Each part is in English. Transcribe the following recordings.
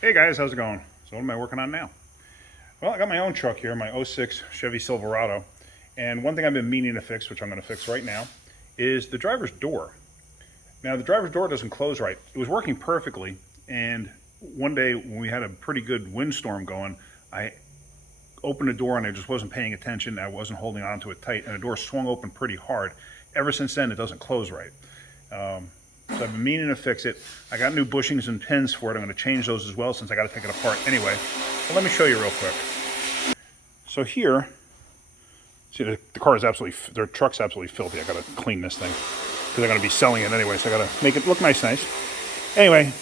Hey guys, how's it going? So what am I working on now? Well, I got my own truck here, my '06 Chevy Silverado. And one thing I've been meaning to fix, which I'm going to fix right now, is the driver's door. Now, the driver's door doesn't close right. It was working perfectly, and one day when we had a pretty good windstorm going, I opened the door and I just wasn't paying attention. I wasn't holding on to it tight, and the door swung open pretty hard. Ever since then, it doesn't close right. So I've been meaning to fix it. I got new bushings and pins for it. I'm going to change those as well since I got to take it apart anyway. But let me show you real quick. So here, see the car is absolutely, their truck's absolutely filthy. I got to clean this thing because I'm going to be selling it anyway. So I got to make it look nice. Anyway,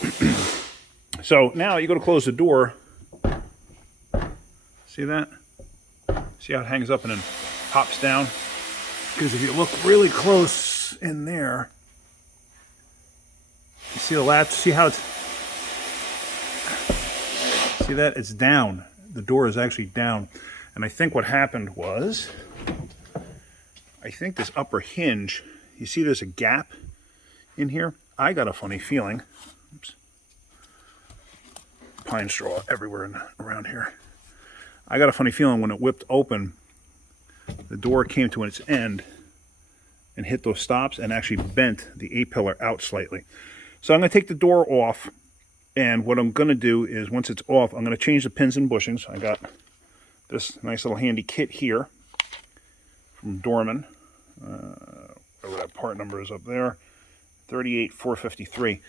so now you go to close the door. See that? See how it hangs up and then pops down? Because if you look really close in there, you see the latch, see how it's, see that? It's down. The door is actually down. And I think what happened was, I think this upper hinge, you see there's a gap in here? I got a funny feeling. Oops. Pine straw everywhere around here. I got a funny feeling when it whipped open, the door came to its end and hit those stops and actually bent the A-pillar out slightly. So I'm going to take the door off, and what I'm going to do is once it's off, I'm going to change the pins and bushings. I got this nice little handy kit here from Dorman. Whatever that part number is up there, 38453.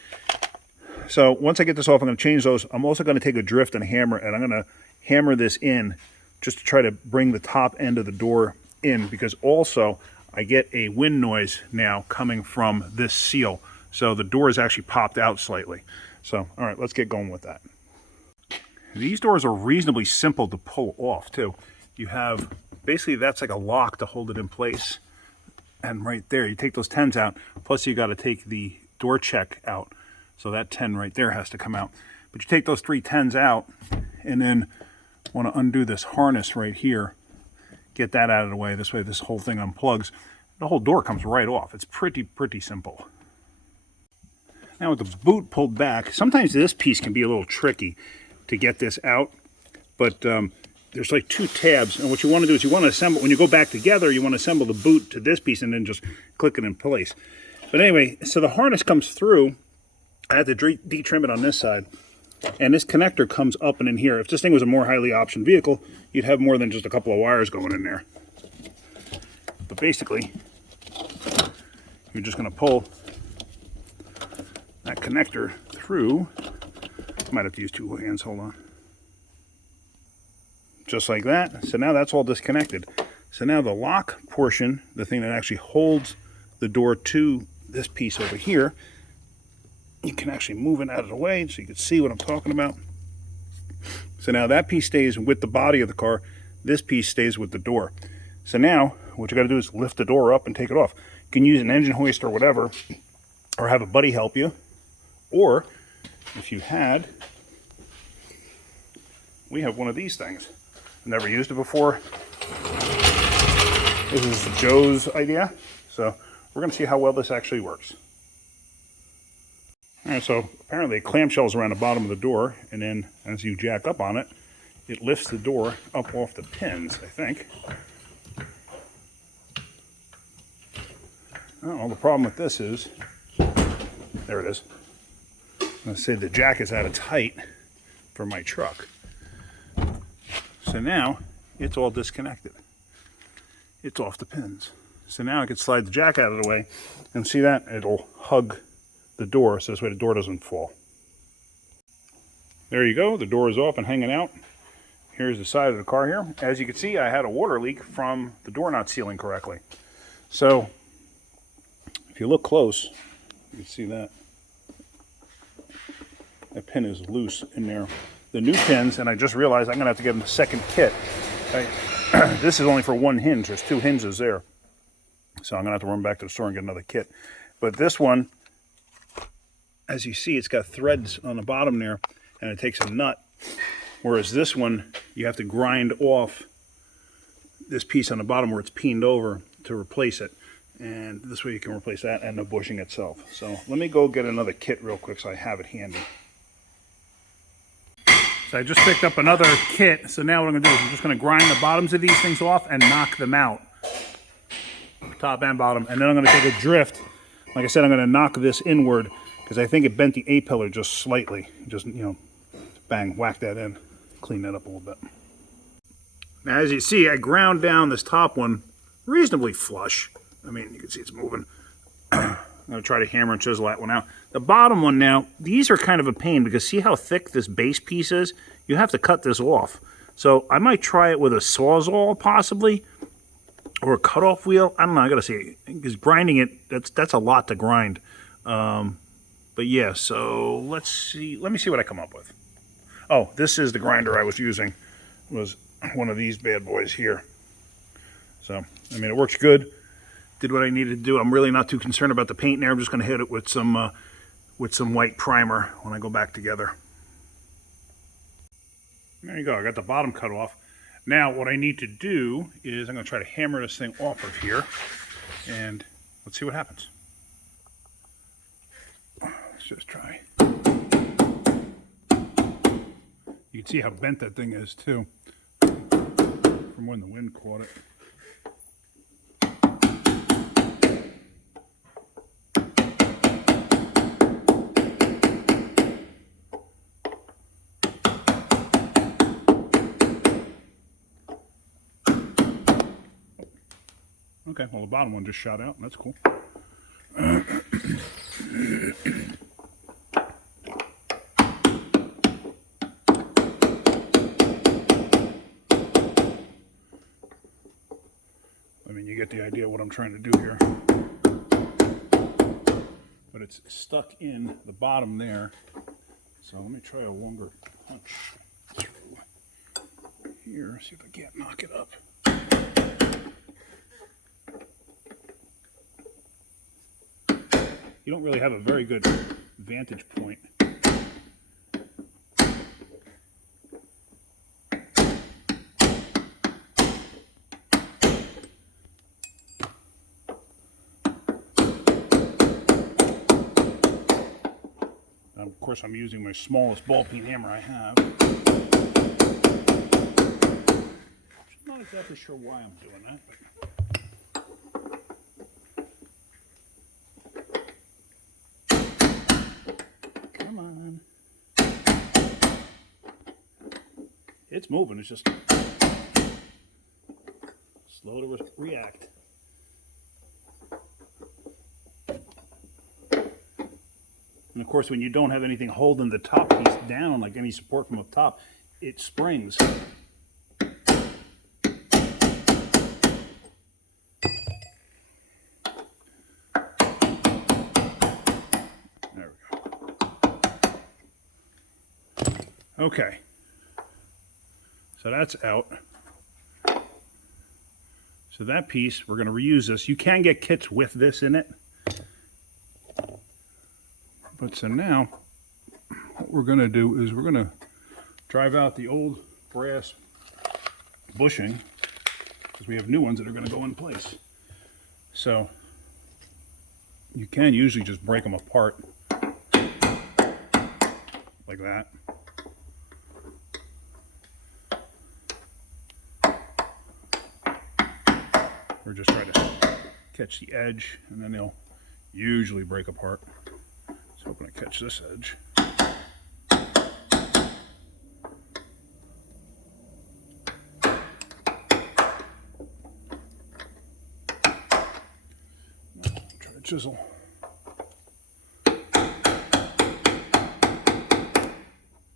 So once I get this off, I'm going to change those. I'm also going to take a drift and a hammer, and I'm going to hammer this in just to try to bring the top end of the door in, because also I get a wind noise now coming from this seal. So the door is actually popped out slightly. So, all right, let's get going with that. These doors are reasonably simple to pull off, too. You have, basically, that's like a lock to hold it in place. And right there, you take those 10s out, plus you got to take the door check out. So that 10 right there has to come out. But you take those 3 10s out, and then want to undo this harness right here. Get that out of the way. This way, this whole thing unplugs. The whole door comes right off. It's pretty simple. Now with the boot pulled back, sometimes this piece can be a little tricky to get this out, but there's like 2 tabs, and what you want to do is you want to assemble, when you go back together, you want to assemble the boot to this piece and then just click it in place. But anyway, so the harness comes through. I had to detrim it on this side, and this connector comes up and in here. If this thing was a more highly optioned vehicle, you'd have more than just a couple of wires going in there. But basically, you're just going to pull that connector through. I might have to use 2 hands, hold on. Just like that. So now that's all disconnected. So now the lock portion, the thing that actually holds the door to this piece over here, you can actually move it out of the way so you can see what I'm talking about. So now that piece stays with the body of the car. This piece stays with the door. So now what you got to do is lift the door up and take it off. You can use an engine hoist or whatever, or have a buddy help you. Or if you had, we have one of these things. I've never used it before. This is Joe's idea. So we're going to see how well this actually works. All right, so apparently clamshells around the bottom of the door, and then as you jack up on it, it lifts the door up off the pins, I think. Oh, the problem with this is, there it is. Let's say the jack is out of height for my truck. So now it's all disconnected. It's off the pins. So now I can slide the jack out of the way, and see that? It'll hug the door, so this way the door doesn't fall. There you go, the door is off and hanging out. Here's the side of the car here. As you can see, I had a water leak from the door not sealing correctly. So if you look close, you can see that. That pin is loose in there. The new pins, and I just realized I'm going to have to get them a second kit. This is only for 1 hinge. There's 2 hinges there. So I'm going to have to run back to the store and get another kit. But this one, as you see, it's got threads on the bottom there, and it takes a nut. Whereas this one, you have to grind off this piece on the bottom where it's peened over to replace it. And this way you can replace that and the bushing itself. So let me go get another kit real quick so I have it handy. So I just picked up another kit. So now what I'm going to do is I'm just going to grind the bottoms of these things off and knock them out. Top and bottom. And then I'm going to take a drift. Like I said, I'm going to knock this inward because I think it bent the A-pillar just slightly. Just, you know, bang, whack that in. Clean that up a little bit. Now, as you see, I ground down this top one reasonably flush. I mean, you can see it's moving. I'm going to try to hammer and chisel that one out. The bottom one now, these are kind of a pain because see how thick this base piece is? You have to cut this off. So I might try it with a Sawzall possibly, or a cutoff wheel. I don't know, I got to see. Because grinding it, that's a lot to grind. But yeah, so let's see. Let me see what I come up with. Oh, this is the grinder I was using. It was one of these bad boys here. So, I mean, it works good. Did what I needed to do. I'm really not too concerned about the paint there. I'm just going to hit it with some white primer when I go back together. There you go. I got the bottom cut off. Now, what I need to do is I'm going to try to hammer this thing off of here, and let's see what happens. Let's just try. You can see how bent that thing is, too, from when the wind caught it. Okay, well, the bottom one just shot out, and that's cool. I mean, you get the idea of what I'm trying to do here. But it's stuck in the bottom there. So let me try a longer punch through here, see if I can't knock it up. You don't really have a very good vantage point. Of course, I'm using my smallest ball peen hammer I have. I'm not exactly sure why I'm doing that, but come on. It's moving, it's just slow to react. And of course, when you don't have anything holding the top piece down, like any support from up top, it springs. There we go. Okay. So that's out. So that piece, we're going to reuse this. You can get kits with this in it. But so now, what we're going to do is we're going to drive out the old brass bushing, because we have new ones that are going to go in place. So you can usually just break them apart like that. Or just try to catch the edge, and then they'll usually break apart. So I'm going to catch this edge. Try to chisel.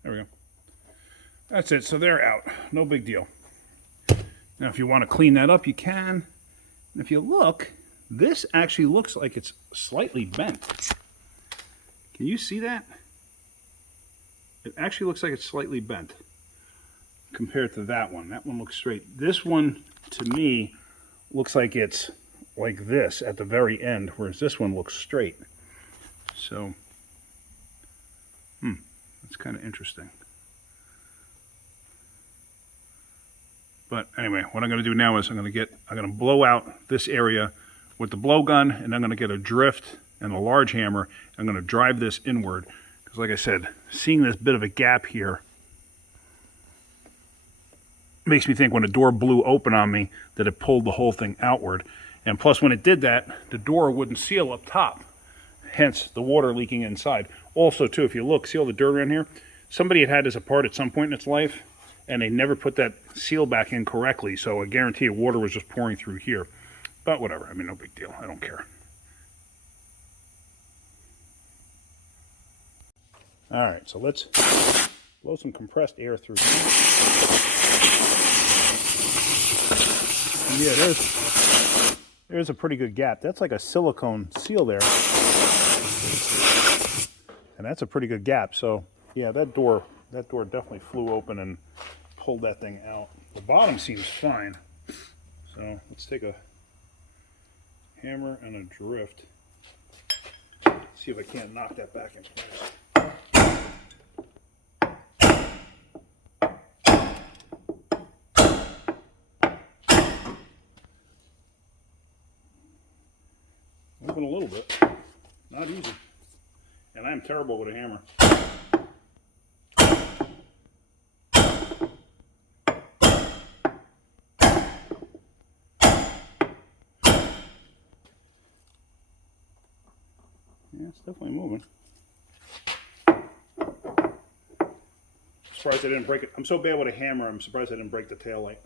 There we go. That's it. So they're out. No big deal. Now if you want to clean that up, you can. And if you look, this actually looks like it's slightly bent. Can you see that? It actually looks like it's slightly bent compared to that one. That one looks straight. This one, to me, looks like it's like this at the very end, whereas this one looks straight. So, that's kind of interesting. But anyway, what I'm going to do now is I'm going to blow out this area with the blowgun, and I'm going to get a drift and a large hammer. I'm going to drive this inward because, like I said, seeing this bit of a gap here, makes me think when a door blew open on me that it pulled the whole thing outward. And plus, when it did that, the door wouldn't seal up top, hence the water leaking inside. Also, too, if you look, see all the dirt around here? Somebody had had this apart at some point in its life, and they never put that seal back in correctly, so I guarantee you water was just pouring through here. But whatever, I mean, no big deal. I don't care. All right, so let's blow some compressed air through here. And yeah, there's a pretty good gap. That's like a silicone seal there. And that's a pretty good gap. So yeah, that door definitely flew open and pulled that thing out. The bottom seems fine. So let's take a hammer and a drift. See if I can't knock that back in place. Moving a little bit. Not easy. And I am terrible with a hammer. Yeah, it's definitely moving. Surprised I didn't break it. I'm so bad with a hammer, I'm surprised I didn't break the tail light.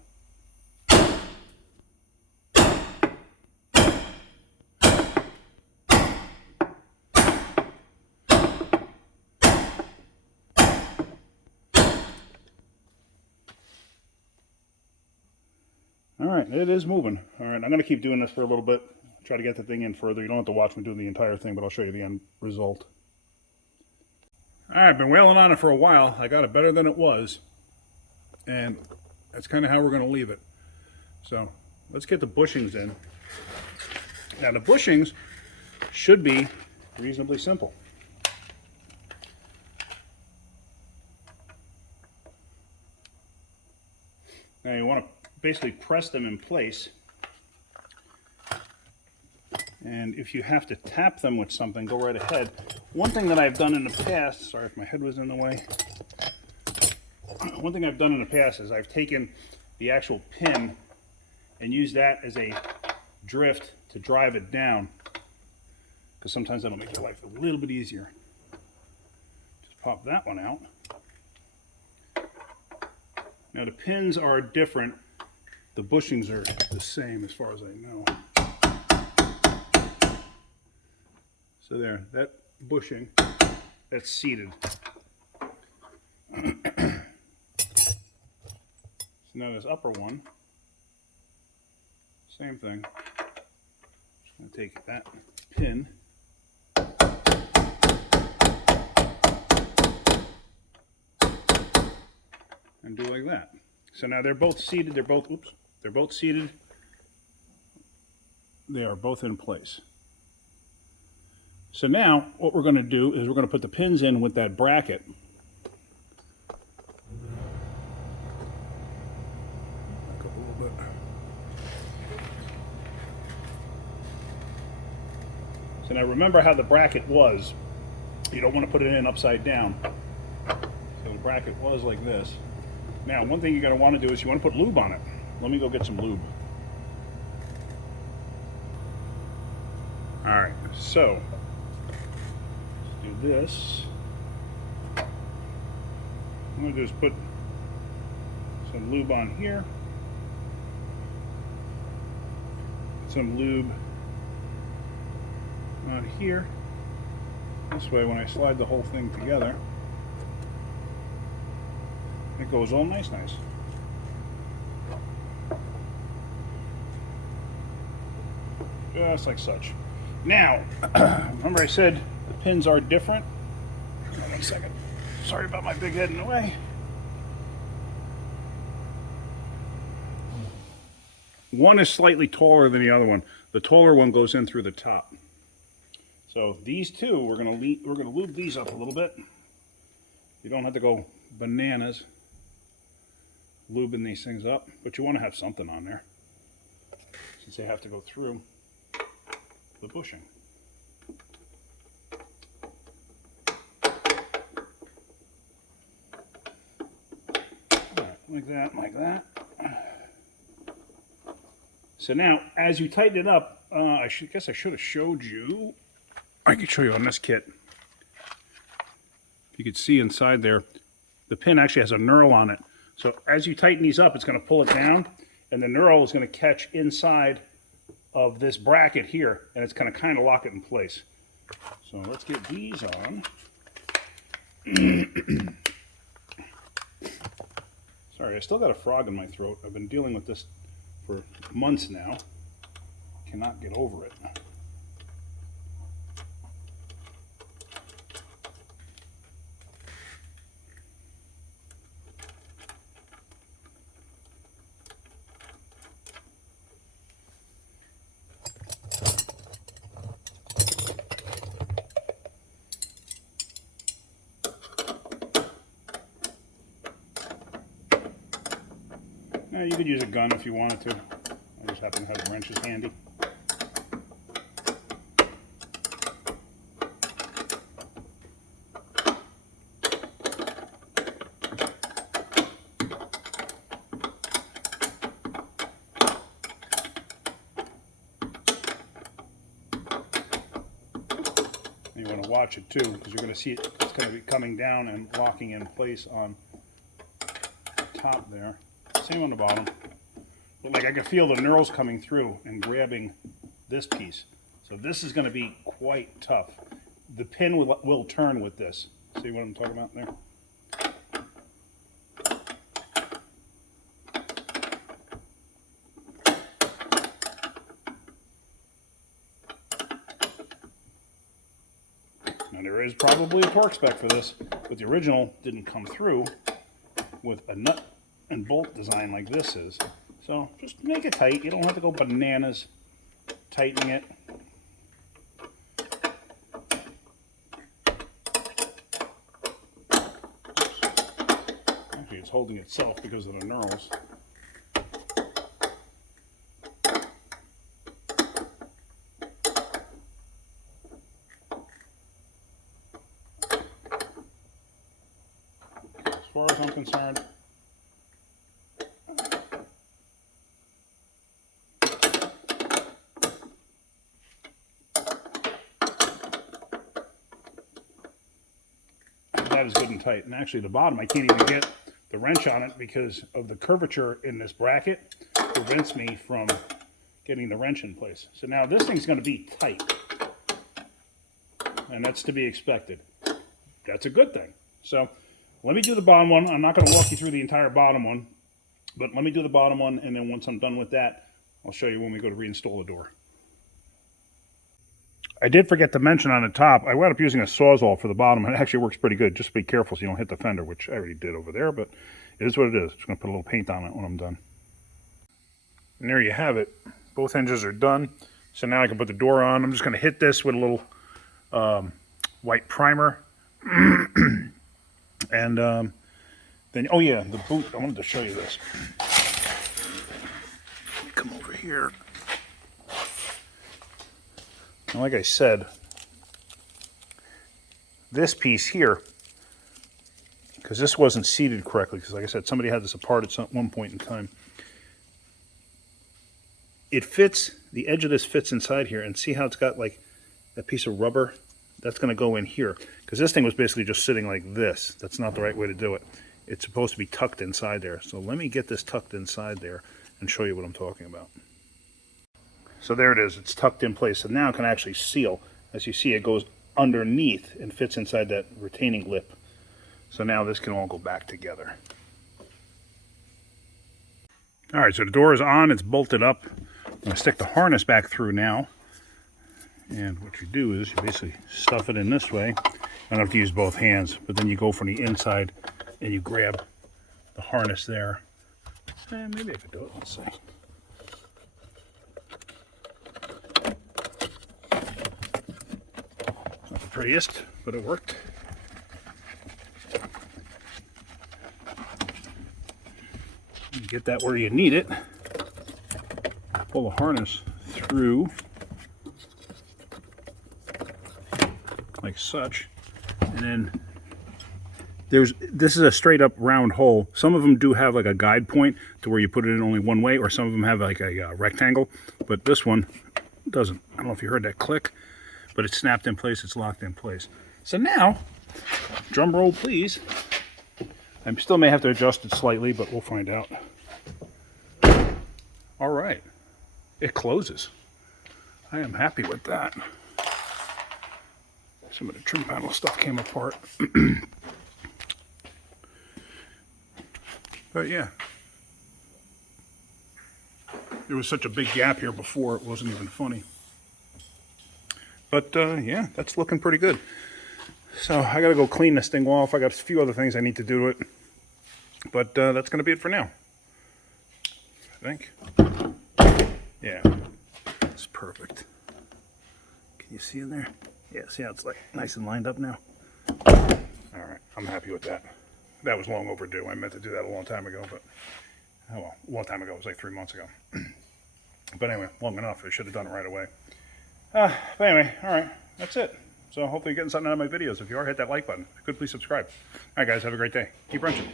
All right, it is moving. All right, I'm going to keep doing this for a little bit. Try to get the thing in further. You don't have to watch me do the entire thing, but I'll show you the end result. All right, I've been wailing on it for a while. I got it better than it was. And that's kind of how we're going to leave it. So let's get the bushings in. Now the bushings should be reasonably simple. Now you want to basically press them in place. And if you have to tap them with something, go right ahead. One thing that I've done in the past, sorry if my head was in the way. One thing I've done in the past is I've taken the actual pin and used that as a drift to drive it down. Because sometimes that'll make your life a little bit easier. Just pop that one out. Now the pins are different. The bushings are the same as far as I know. So there, that bushing, that's seated. So now this upper one, same thing. I'm going to take that pin and do like that. So now they're both seated, they're both seated. They are both in place. So now what we're going to do is we're going to put the pins in with that bracket. Back up a little bit. So now remember how the bracket was. You don't want to put it in upside down. So the bracket was like this. Now one thing you're going to want to do is you want to put lube on it. Let me go get some lube. Alright, so do this. What I'm going to do is put some lube on here, some lube on here. This way when I slide the whole thing together, it goes all nice. Just like such. Now, remember I said the pins are different? Hold on 1 second. Sorry about my big head in the way. One is slightly taller than the other one. The taller one goes in through the top. So these two, we're gonna lube these up a little bit. You don't have to go bananas lubing these things up, but you want to have something on there since they have to go through the bushing. All right, like that, like that. So now, as you tighten it up, I guess I should have showed you. I could show you on this kit. You could see inside there, the pin actually has a knurl on it. So as you tighten these up, it's going to pull it down, and the knurl is going to catch inside of this bracket here, and it's going to kind of lock it in place. So let's get these on. Sorry, I still got a frog in my throat. I've been dealing with this for months now. Cannot get over it. You could use a gun if you wanted to. I just happen to have the wrenches handy. You want to watch it too, because you're going to see it. It's going to be coming down and locking in place on the top there. Same on the bottom. But like I can feel the knurls coming through and grabbing this piece. So this is going to be quite tough. The pin will turn with this. See what I'm talking about there? Now there is probably a torque spec for this, but the original didn't come through with a nut and bolt design like this is. So just make it tight. You don't have to go bananas tightening it. Actually, it's holding itself because of the knurls. As far as I'm concerned, that is good and tight. And actually the bottom, I can't even get the wrench on it because of the curvature in this bracket prevents me from getting the wrench in place. So now this thing's going to be tight, and that's to be expected. That's a good thing. So let me do the bottom one. I'm not going to walk you through the entire bottom one, but let me do the bottom one, and then once I'm done with that, I'll show you when we go to reinstall the door. I did forget to mention on the top, I wound up using a Sawzall for the bottom, and it actually works pretty good. Just be careful so you don't hit the fender, which I already did over there, but it is what it is. Just going to put a little paint on it when I'm done. And there you have it. Both hinges are done. So now I can put the door on. I'm just going to hit this with a little white primer. And then, oh yeah, the boot, I wanted to show you this. Come over here. And like I said, this piece here, because this wasn't seated correctly, because like I said, somebody had this apart at one point in time. It fits, the edge of this fits inside here, and see how it's got like that piece of rubber? That's going to go in here, because this thing was basically just sitting like this. That's not the right way to do it. It's supposed to be tucked inside there. So let me get this tucked inside there and show you what I'm talking about. So there it is, it's tucked in place, and now it can actually seal. As you see, it goes underneath and fits inside that retaining lip. So now this can all go back together. All right, so the door is on, it's bolted up. I'm going to stick the harness back through now. And what you do is you basically stuff it in this way. I don't have to use both hands, but then you go from the inside and you grab the harness there. And maybe I could do it, let's see. Not the prettiest, but it worked. You get that where you need it. Pull the harness through like such, and then This is a straight up round hole. Some of them do have like a guide point to where you put it in only one way, or some of them have like a rectangle, but this one doesn't. I don't know if you heard that click, but it's snapped in place, it's locked in place. So now, drum roll please. I still may have to adjust it slightly, but we'll find out. All right, it closes. I am happy with that. Some of the trim panel stuff came apart. But yeah, there was such a big gap here before, it wasn't even funny. But yeah, that's looking pretty good. So I gotta go clean this thing off. I got a few other things I need to do to it. But that's gonna be it for now, I think. Yeah, it's perfect. Can you see in there? Yeah, see how it's like nice and lined up now? All right, I'm happy with that. That was long overdue. I meant to do that a long time ago, but oh well, a long time ago. It was like 3 months ago. But anyway, long enough. I should have done it right away. But anyway, all right, that's it. So hopefully you're getting something out of my videos. If you are, hit that like button. If you could, please subscribe. All right, guys, have a great day. Keep wrenching.